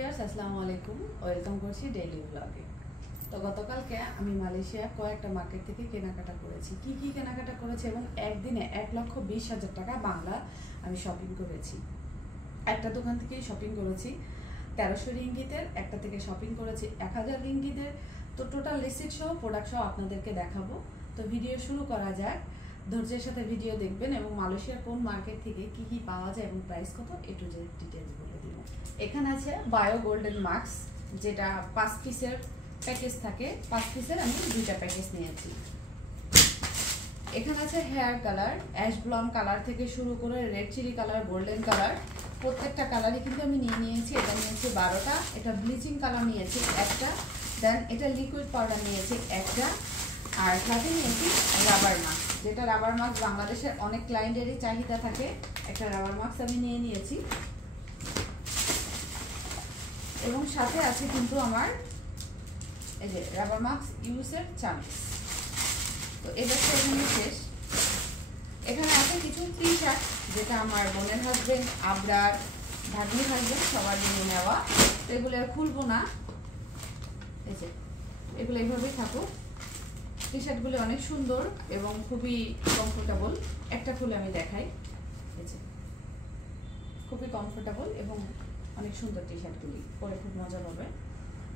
আসসালামু আলাইকুম, ওয়েলকাম করছি ডেইলি ব্লগে। তো গতকালকে আমি মালয়েশিয়া কয়েকটা মার্কেট থেকে কেনাকাটা করেছি। কি কি কেনাকাটা করেছি এবং একদিনে 1,20,000 টাকা বাংলা আমি শপিং করেছি। একটা দোকান থেকেই শপিং করেছি 1300 রিঙ্গিতের, একটা থেকে শপিং করেছি 1000 রিঙ্গিতের। তো টোটাল রিসিট সহ প্রোডাক্ট সহ আপনাদেরকে দেখাবো। তো ভিডিও শুরু করা যাক, ধৈর্যের সাথে ভিডিও দেখবেন এবং মালয়েশিয়ার কোন মার্কেট থেকে কি কি পাওয়া যায় এবং প্রাইস কত এ টু জেড ডিটেইলস বলে দিব। এখানে আছে বায়ো গোল্ডেন মাস্ক, যেটা 5 পিসের প্যাকেজ থাকে। 5 পিসের আমি 2টা প্যাকেজ নিয়েছি। এখানে আছে hair colour, ash blonde colour থেকে শুরু করে red chilli colour, golden colour, প্রত্যেকটা কালারই কিন্তু আমি নিয়েছি। এটা নিয়েছি 12টা, এটা ব্লিচিং কালার নিয়েছি একটা, দেন এটা লিকুইড পাউডার নিয়েছি একটা, আর সাথে নিয়েছি রাবার মাস্ক, যেটা রাবার মাস্ক বাংলাদেশের অনেক ক্লায়েন্টেরই চাহিদা থাকে। একটা রাবার মাস্ক আমি নিয়েছি এবং সাথে আছে কিন্তু আমার এই যে রাবার মাস্ক ইউজের চামচ। তো এটা তো এখানে শেষ। এখানে আছে কিছু টি শার্ট, যেটা আমার বোনের হাজবেন্ড, আবরার, ভাগ্নির হাজবেন্ড সবার জন্য নেওয়া। তো এগুলো আর খুলবো না, এই যে এগুলো এইভাবেই থাকুক। টি শার্টগুলো অনেক সুন্দর এবং খুবই কমফোর্টেবল। একটা খুলে আমি দেখাই, এই যে খুবই কমফোর্টেবল এবং অনেক সুন্দর টি শার্টগুলি পরে খুব মজা পাবে।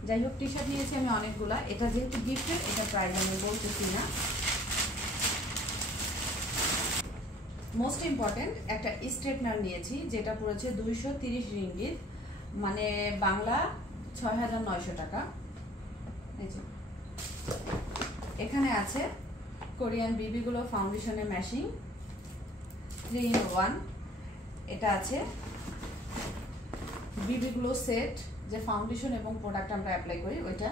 যাই হোক, টি শার্ট নিয়েছি আমি অনেকগুলা। এটা যেহেতু গিফটের, এটা প্রাইস আমি বলতেছি না। মোস্ট ইম্পর্টেন্ট একটা স্ট্রেটনার নিয়েছি, যেটা পড়েছে 230 রিঙ্গিত, মানে বাংলা 6,900 টাকা। এই যে এখানে আছে কোরিয়ান বিবিগুলো ফাউন্ডেশনের ম্যাশিং 3 in 1। এটা আছে বিবিগুলো সেট, যে ফাউন্ডেশন এবং প্রোডাক্ট আমরা অ্যাপ্লাই করি ওইটা।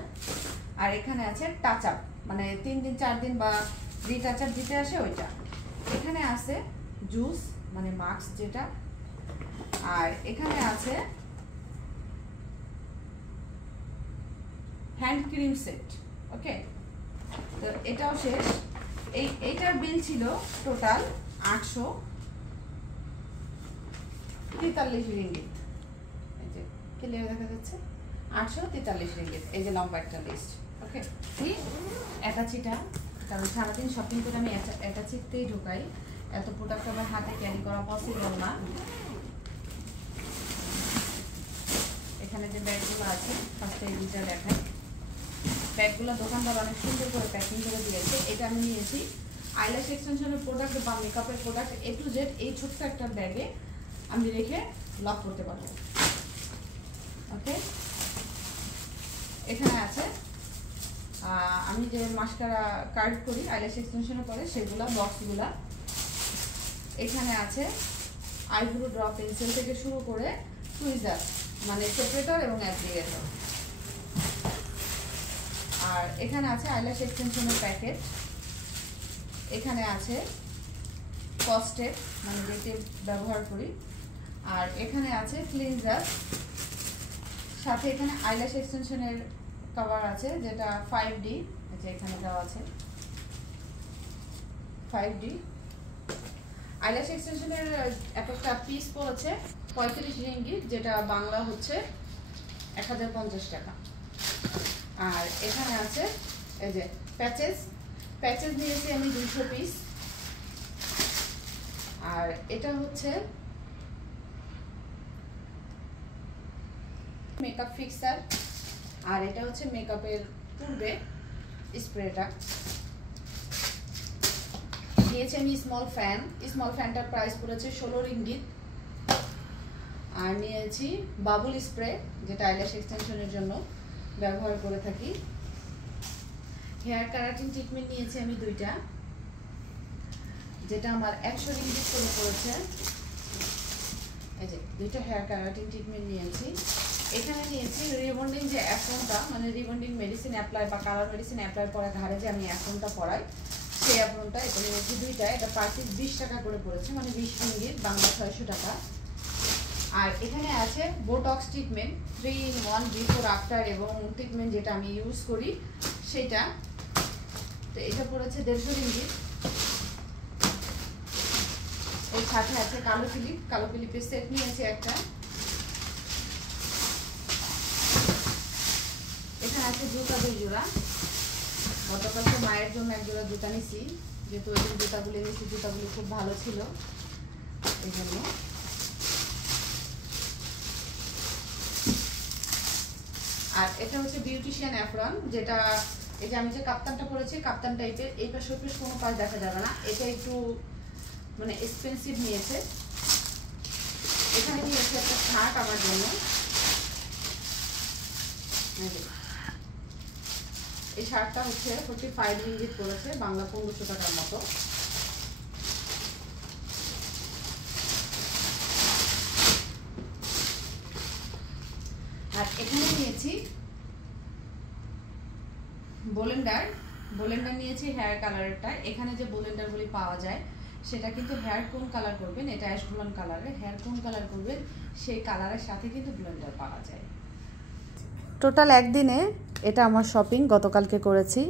আর এখানে আছে টাচ আপ, মানে 3 দিন 4 দিন বা টাচ আপ দিতে আসে ওইটা। এখানে আছে জুস, মানে মাস্ক যেটা। আর এখানে আছে হ্যান্ড ক্রিম সেট। ওকে, তো এটাও শেষ। এইটার বিল ছিল টোটাল 843 রিঙ্গিত। এই যে ক্লিয়ার দেখা যাচ্ছে, 843 রিঙ্গিত। এই যে লম্বা একটা লিস্ট। ওকে, অ্যাটাচিটা, কারণ সারাদিন শপিং করে আমি অ্যাটাচিতেই ঢুকাই, এত প্রোডাক্ট আমার হাতে ক্যারি করা পসিবল না। এখানে যে ব্যাগগুলো আছে, ফার্স্টে এই দুইটা দেখাই। ব্যাগগুলো দোকানদার অনেক সুন্দর করে প্যাকিং করে দিয়েছে। এটা আমি নিয়েছি আইল্যাশ এক্সটেনশনের প্রোডাক্ট বা মেকআপের প্রোডাক্ট এ টু জেড এই ছোট্ট একটা ব্যাগে আমি রেখে লক করতে পারবো। ওকে, এখানে আছে আমি যে মাস্কারা কার্ড করি আইল্যাশ এক্সটেনশনে করে সেগুলা, বক্সগুলা। এখানে আছে আইব্রো ড্রপ পেন্সিল থেকে শুরু করে টুইজার, মানে সেপারেটর এবং অ্যাপ্লিকেটর। আর এখানে আছে আইল্যাশ এক্সটেনশনের প্যাকেট। এখানে আছে কস্টেপ, মানে যেটি ব্যবহার করি। আর এখানে আছে ক্লিনজার, সাথে এখানে আইল্যাশ এক্সটেনশনের কভার আছে, যেটা 5D, যে এখানে দেওয়া আছে 5D। আইল্যাশ এক্সটেনশনের একটা পিস পড়েছে 35 রিঙ্গিত, যেটা বাংলা হচ্ছে 1050 টাকা। আর এখানে আছে এই যে প্যাচেস নিয়েছি আমি 200 পিস। আর এটা হচ্ছে মেকআপ ফিক্সার, আর এটা হচ্ছে মেকআপের পূর্বে স্প্রেটা। নিয়েছি আমি স্মল ফ্যানটার প্রাইস পড়েছে 16 রিঙ্গিত। আর নিয়েছি বাবুল স্প্রে, যেটা আইল্যাশ এক্সটেনশনের জন্য ব্যবহার করে থাকি। হেয়ার কারাটিং ট্রিটমেন্ট নিয়েছি আমি 2টা, যেটা আমার 100 রিঙ্গিত করে পড়েছে। এই যে 2টা হেয়ার কারাটিং ট্রিটমেন্ট নিয়েছি। এখানে নিয়েছি রিবন্ডিং, যে অ্যাপ্রনটা, মানে রিবন্ডিং মেডিসিন অ্যাপ্লাই বা কালার মেডিসিন অ্যাপ্লাই করা ঘাড়ে যে আমি অ্যাপ্রনটা পরাই, সেই অ্যাপ্রনটা। এটা নিয়েছি 2টা, এটা পার পিস 20 টাকা করে পড়েছে, মানে 20 রিঙ্গিত, বাংলা 600 টাকা। আর এখানে আছে botox treatment 3 in 1, before after এবং ট্রিটমেন্ট, যেটা আমি ইউজ করি সেটা। তো এটা পড়েছে 150 রিঙ্গিত। এর সাথে আছে কালো ক্লিপের সেট নিয়েছি একটা। আছে জুতা 2 জোড়া। গতকালকে মায়ের জন্য 1 জোড়া জুতা নিছি, যেহেতু ওই জুতাগুলো নিছি, জুতাগুলো খুব ভালো ছিল এই জন্য। আর এটা হচ্ছে বিউটিশিয়ান অ্যাফরন, যেটা এটা আমি যে কাপ্তানটা পরেছি কাপ্তান টাইপের, এই পাশে ওই পাশে কোনো কাজ দেখা যাবে না। এটা একটু মানে এক্সপেন্সিভ নিয়েছে। এখানে নিয়েছে একটা শার্ট আমার জন্য, এই শার্টটা হচ্ছে 45 রিঙ্গিট করেছে, বাংলা 1500 টাকার মতো। আর এখানে নিয়েছি বোলেন্ডার নিয়েছি হেয়ার কালারেরটা। এখানে যে বোলেন্ডারগুলি পাওয়া যায় সেটা কিন্তু হেয়ার কোন কালার করবেন, এটা অ্যাশ ব্লন্ড কালারে, হেয়ার কোন কালার করবেন সেই কালারের সাথে কিন্তু ব্লেন্ডার পাওয়া যায়। টোটাল একদিনে এটা আমার শপিং গতকালকে করেছি।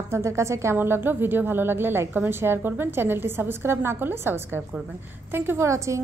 আপনাদের কাছে কেমন লাগলো? ভিডিও ভালো লাগলে লাইক কমেন্ট শেয়ার করবেন, চ্যানেলটি সাবস্ক্রাইব না করলে সাবস্ক্রাইব করবেন। Thank you for watching.